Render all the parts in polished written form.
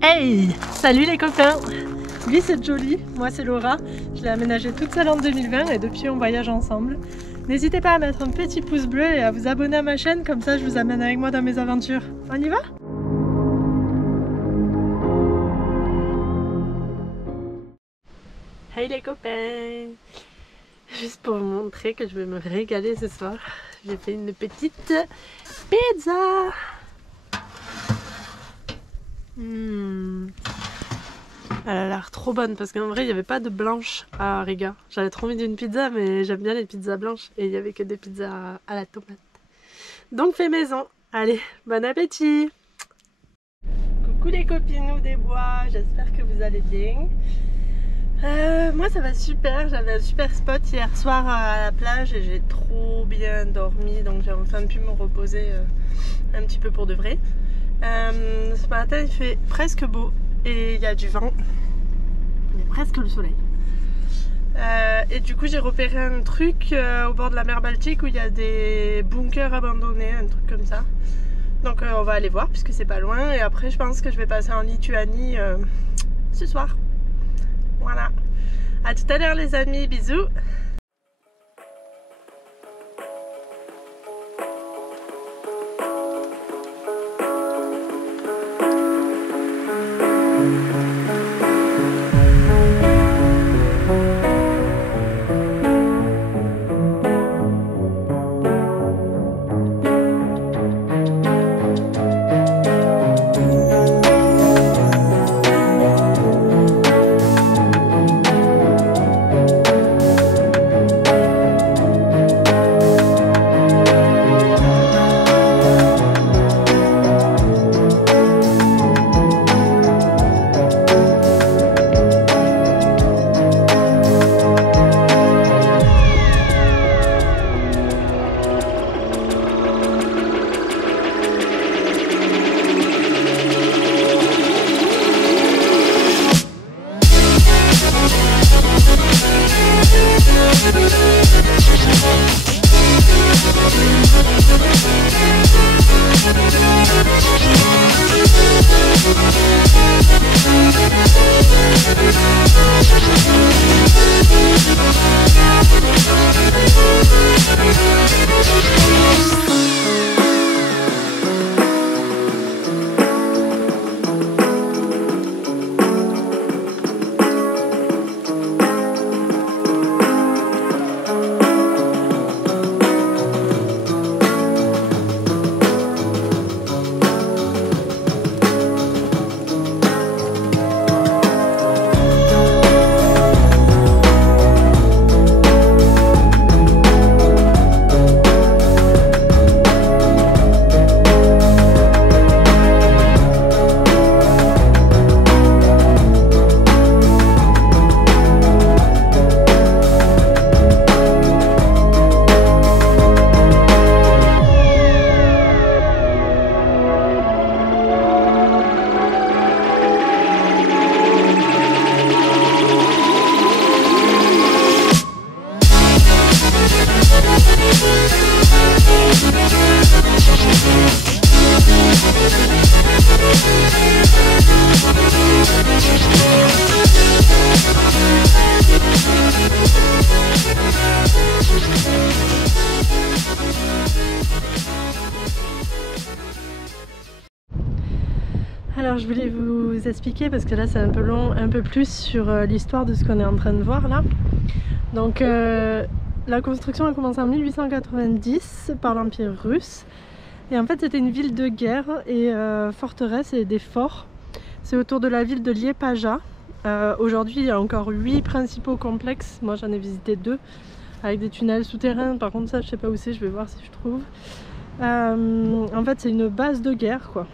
Hey! Salut les copains! Lui c'est Jolie, moi c'est Laura. Je l'ai aménagé toute seule en 2020 et depuis on voyage ensemble. N'hésitez pas à mettre un petit pouce bleu et à vous abonner à ma chaîne, comme ça je vous amène avec moi dans mes aventures. On y va? Hey les copains! Juste pour vous montrer que je vais me régaler ce soir, j'ai fait une petite pizza! Elle a l'air trop bonne parce qu'en vrai il n'y avait pas de blanche à Riga. J'avais trop envie d'une pizza mais j'aime bien les pizzas blanches et il n'y avait que des pizzas à la tomate. Donc fait maison. Allez, bon appétit! Coucou les copinous des bois, j'espère que vous allez bien. Moi ça va super, j'avais un super spot hier soir à la plage et j'ai trop bien dormi, donc j'ai enfin pu me reposer un petit peu pour de vrai. Ce matin il fait presque beau et il y a du vent, il y a presque le soleil. Et du coup j'ai repéré un truc au bord de la mer Baltique où il y a des bunkers abandonnés, un truc comme ça. Donc on va aller voir puisque c'est pas loin et après je pense que je vais passer en Lituanie ce soir. Voilà, à tout à l'heure les amis, bisous. Alors je voulais vous expliquer parce que là c'est un peu long, un peu plus sur l'histoire de ce qu'on est en train de voir là. Donc la construction a commencé en 1890 par l'Empire russe et en fait c'était une ville de guerre et forteresse et des forts. C'est autour de la ville de Liepaja. Aujourd'hui il y a encore 8 principaux complexes, moi j'en ai visité 2 avec des tunnels souterrains, par contre ça je sais pas où c'est, je vais voir si je trouve. En fait c'est une base de guerre quoi.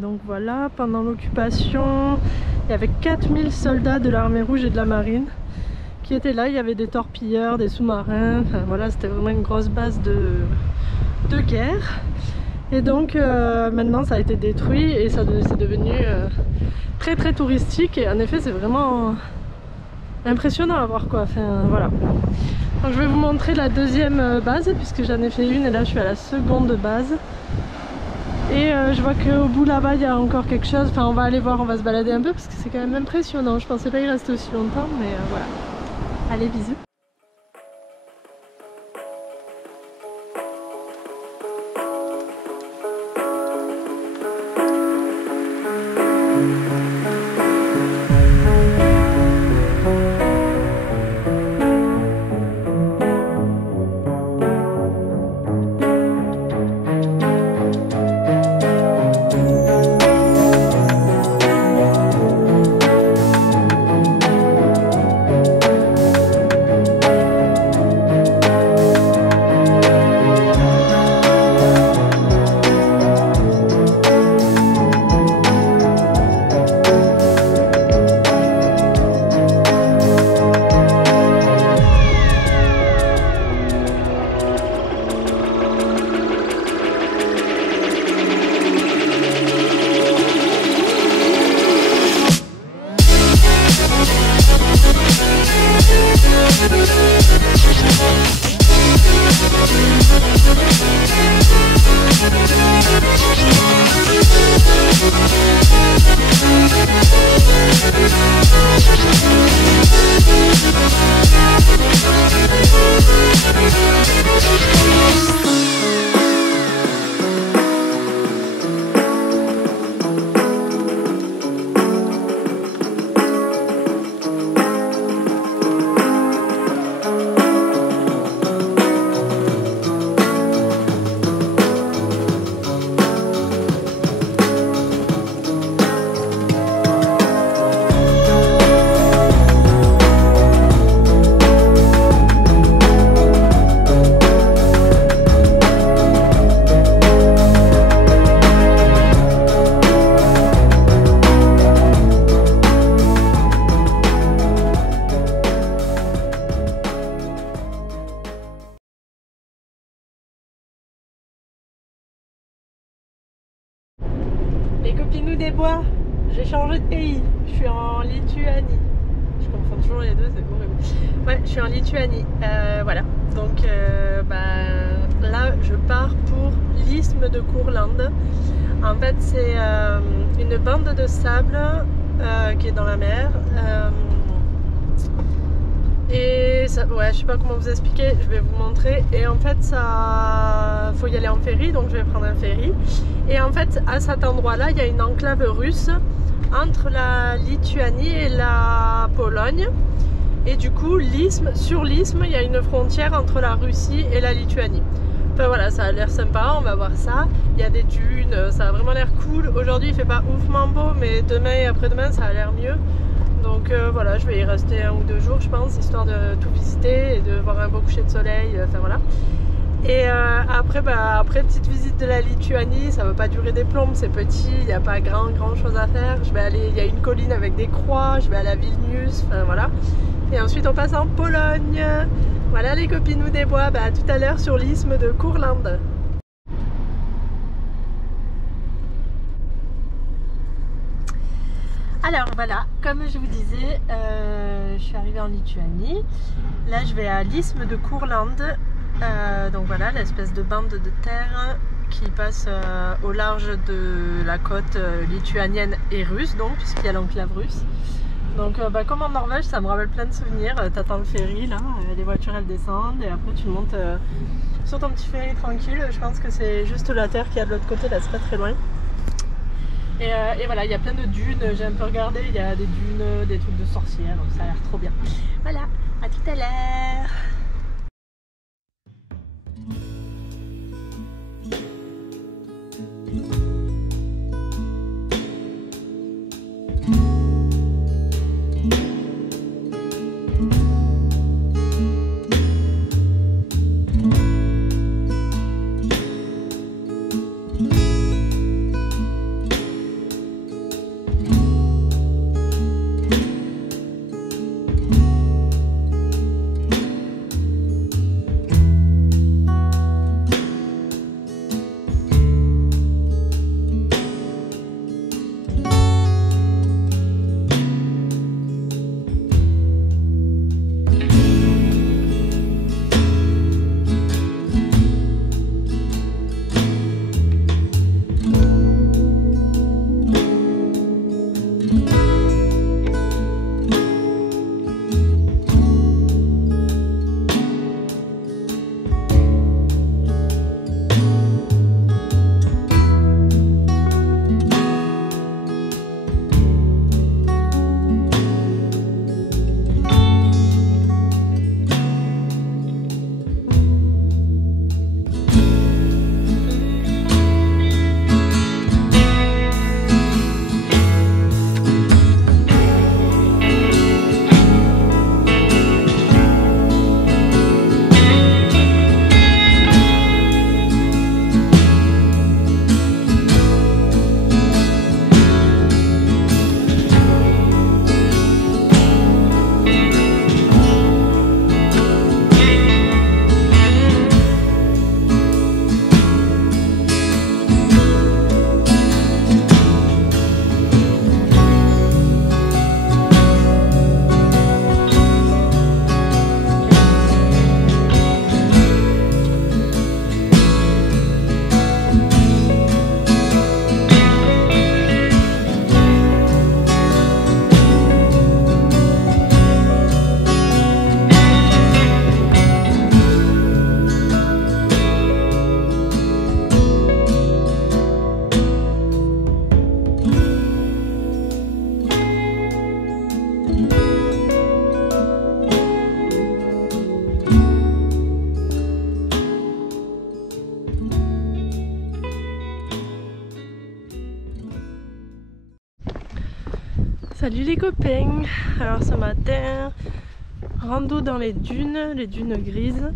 Donc voilà, pendant l'occupation il y avait 4000 soldats de l'armée rouge et de la marine qui étaient là, il y avait des torpilleurs, des sous-marins, enfin voilà c'était vraiment une grosse base de guerre. Et donc maintenant ça a été détruit et c'est devenu très très touristique et en effet c'est vraiment impressionnant à voir quoi, enfin voilà. Donc je vais vous montrer la deuxième base puisque j'en ai fait une et là je suis à la seconde base. Et je vois qu'au bout là-bas il y a encore quelque chose, enfin on va aller voir, on va se balader un peu parce que c'est quand même impressionnant. Je pensais pas y rester aussi longtemps mais voilà. Allez, bisous. Les copinous des bois, j'ai changé de pays, je suis en Lituanie. Je confonds toujours les deux, c'est horrible. Ouais, je suis en Lituanie, voilà. Donc là, je pars pour l'isthme de Courland. En fait, c'est une bande de sable qui est dans la mer. Et ça, ouais, je sais pas comment vous expliquer, je vais vous montrer. Et en fait, ça, faut y aller en ferry, donc je vais prendre un ferry. Et en fait, à cet endroit-là, il y a une enclave russe entre la Lituanie et la Pologne. Et du coup, l'isthme, sur l'isthme, il y a une frontière entre la Russie et la Lituanie. Enfin voilà, ça a l'air sympa, on va voir ça. Il y a des dunes, ça a vraiment l'air cool. Aujourd'hui, il fait pas oufement beau, mais demain et après-demain, ça a l'air mieux. Donc voilà, je vais y rester 1 ou 2 jours, je pense, histoire de tout visiter et de voir un beau coucher de soleil. Enfin voilà. Et après petite visite de la Lituanie, ça ne va pas durer des plombes, c'est petit, il n'y a pas grand chose à faire. Je vais aller, il y a une colline avec des croix, je vais aller à Vilnius, enfin voilà. Et ensuite on passe en Pologne. Voilà les copinous des bois, à tout à l'heure sur l'isthme de Courland. Alors voilà, comme je vous disais, je suis arrivée en Lituanie. Là je vais à l'isthme de Courland. Donc voilà, l'espèce de bande de terre qui passe au large de la côte lituanienne et russe, donc puisqu'il y a l'enclave russe. Donc comme en Norvège, ça me rappelle plein de souvenirs. T'attends le ferry là, les voitures elles descendent et après tu montes sur ton petit ferry tranquille. Je pense que c'est juste la terre qui est de l'autre côté, là c'est pas très loin. Et voilà, il y a plein de dunes, j'ai un peu regardé, il y a des dunes, des trucs de sorcières, donc ça a l'air trop bien. Voilà, à tout à l'heure. Salut les copains! Alors ce matin, rando dans les dunes grises,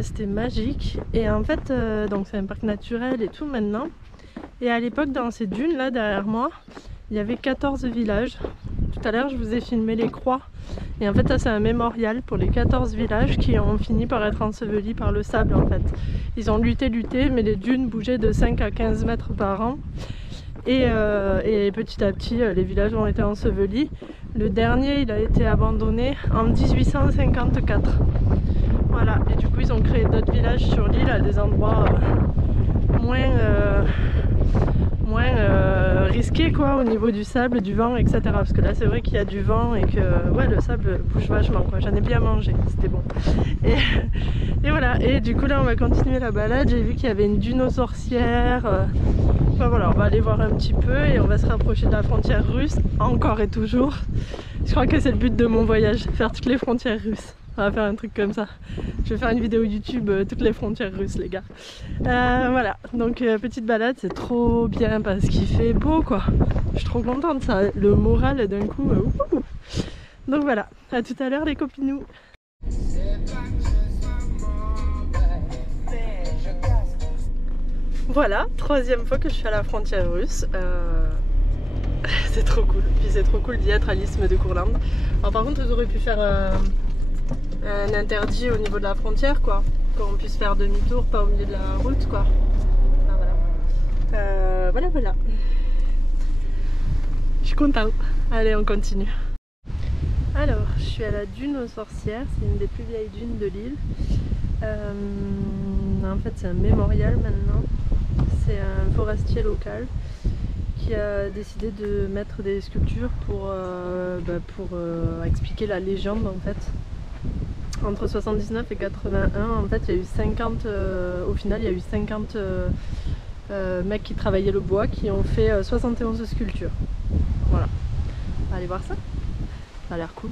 c'était magique. Et en fait, donc c'est un parc naturel et tout maintenant. Et à l'époque, dans ces dunes là derrière moi, il y avait 14 villages. Tout à l'heure, je vous ai filmé les croix. Et en fait, ça c'est un mémorial pour les 14 villages qui ont fini par être ensevelis par le sable en fait. Ils ont lutté, mais les dunes bougeaient de 5 à 15 mètres par an. Et petit à petit, les villages ont été ensevelis. Le dernier, il a été abandonné en 1854. Voilà, et du coup, ils ont créé d'autres villages sur l'île à des endroits moins risqués quoi, au niveau du sable, du vent, etc. Parce que là, c'est vrai qu'il y a du vent et que ouais, le sable bouge vachement quoi. J'en ai bien mangé, c'était bon. Et voilà, et du coup, là, on va continuer la balade. J'ai vu qu'il y avait une dune aux sorcières. Enfin, voilà, on va aller voir un petit peu et on va se rapprocher de la frontière russe, encore et toujours. Je crois que c'est le but de mon voyage, faire toutes les frontières russes. On va faire un truc comme ça. Je vais faire une vidéo YouTube, toutes les frontières russes les gars. Voilà, donc petite balade, c'est trop bien parce qu'il fait beau quoi. Je suis trop contente, ça, le moral d'un coup. Donc voilà, à tout à l'heure les copinous. Voilà, troisième fois que je suis à la frontière russe. C'est trop cool. Puis c'est trop cool d'y être à l'isthme de Courlande. Alors par contre, j'aurais pu faire un interdit au niveau de la frontière, quoi. Qu'on puisse faire demi-tour, pas au milieu de la route, quoi. Enfin, voilà. Voilà. Je suis contente. Allez, on continue. Alors, je suis à la dune aux sorcières. C'est une des plus vieilles dunes de l'île. En fait, c'est un mémorial maintenant. C'est un forestier local qui a décidé de mettre des sculptures pour expliquer la légende en fait. Entre 79 et 81, en fait, il y a eu 50, au final, il y a eu 50 mecs qui travaillaient le bois qui ont fait 71 sculptures. Voilà. On va aller voir ça. Ça a l'air cool.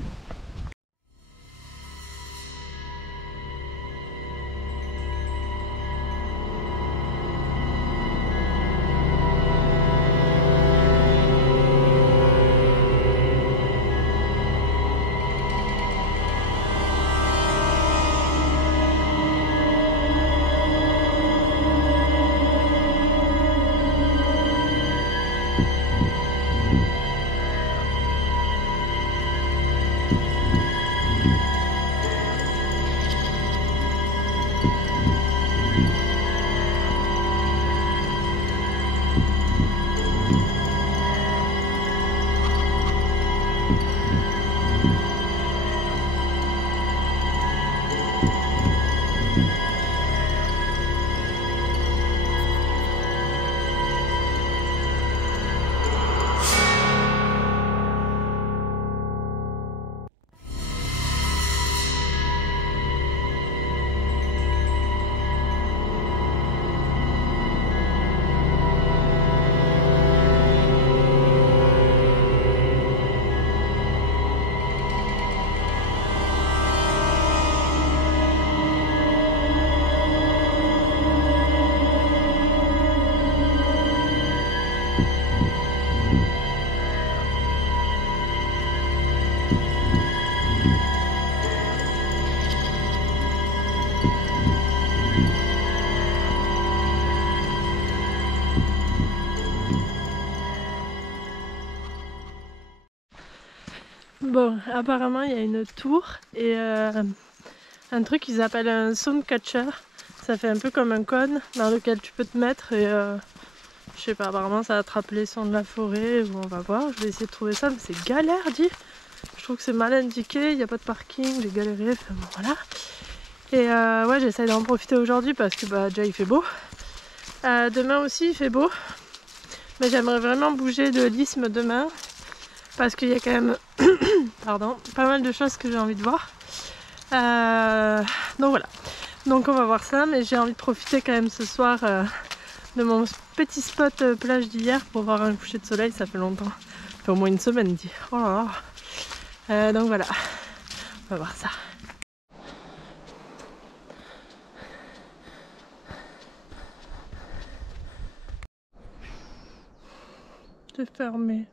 Bon, apparemment il y a une tour et un truc qu'ils appellent un sound catcher. Ça fait un peu comme un cône dans lequel tu peux te mettre et je sais pas, apparemment ça attrape les sons de la forêt. Bon, on va voir, je vais essayer de trouver ça, mais c'est galère dit. Je trouve que c'est mal indiqué, il n'y a pas de parking, j'ai galéré, enfin bon, voilà. Et ouais, j'essaie d'en profiter aujourd'hui parce que bah, déjà il fait beau. Demain aussi il fait beau, mais j'aimerais vraiment bouger de l'isthme demain parce qu'il y a quand même pardon, pas mal de choses que j'ai envie de voir. Donc voilà, donc on va voir ça, mais j'ai envie de profiter quand même ce soir de mon petit spot plage d'hier pour voir un coucher de soleil. Ça fait longtemps, ça fait au moins une semaine dit. Oh là là. Donc voilà, on va voir ça. C'est fermé.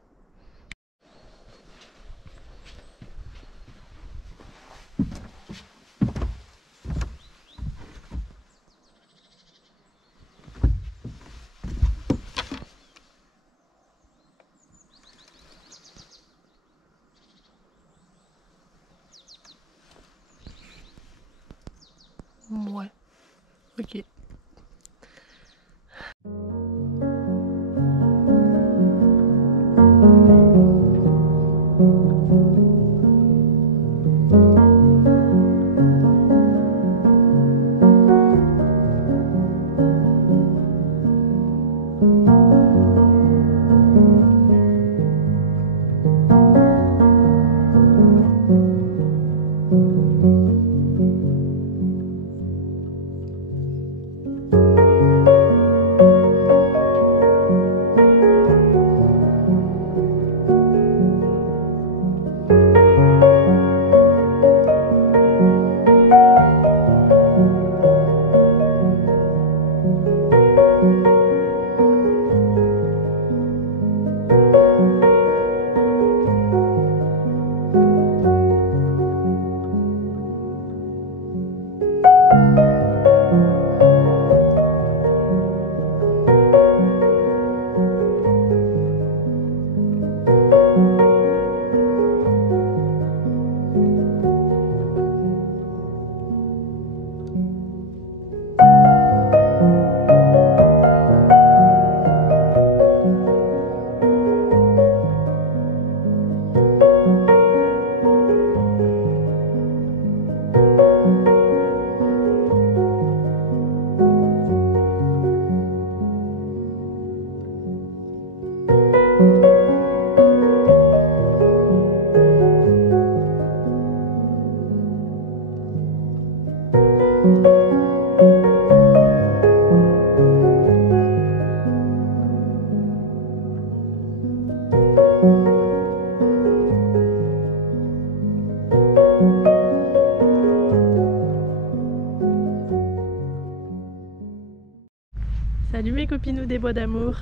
Salut mes copinous des bois d'amour,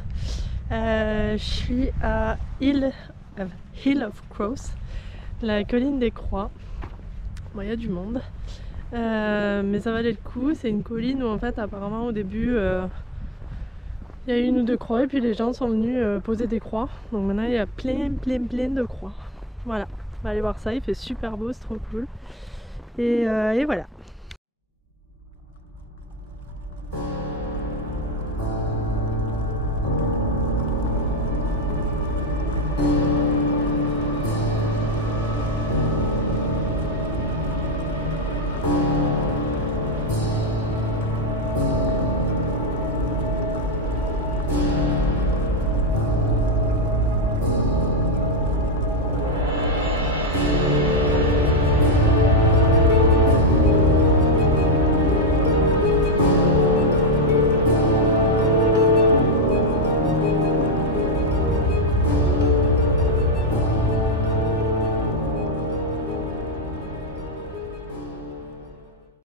je suis à Hill of Crows, la colline des croix. Bon, il y a du monde, mais ça valait le coup. C'est une colline où en fait apparemment au début il y a une ou deux croix et puis les gens sont venus poser des croix. Donc maintenant il y a plein de croix. Voilà, on va aller voir ça, il fait super beau, c'est trop cool. Et voilà.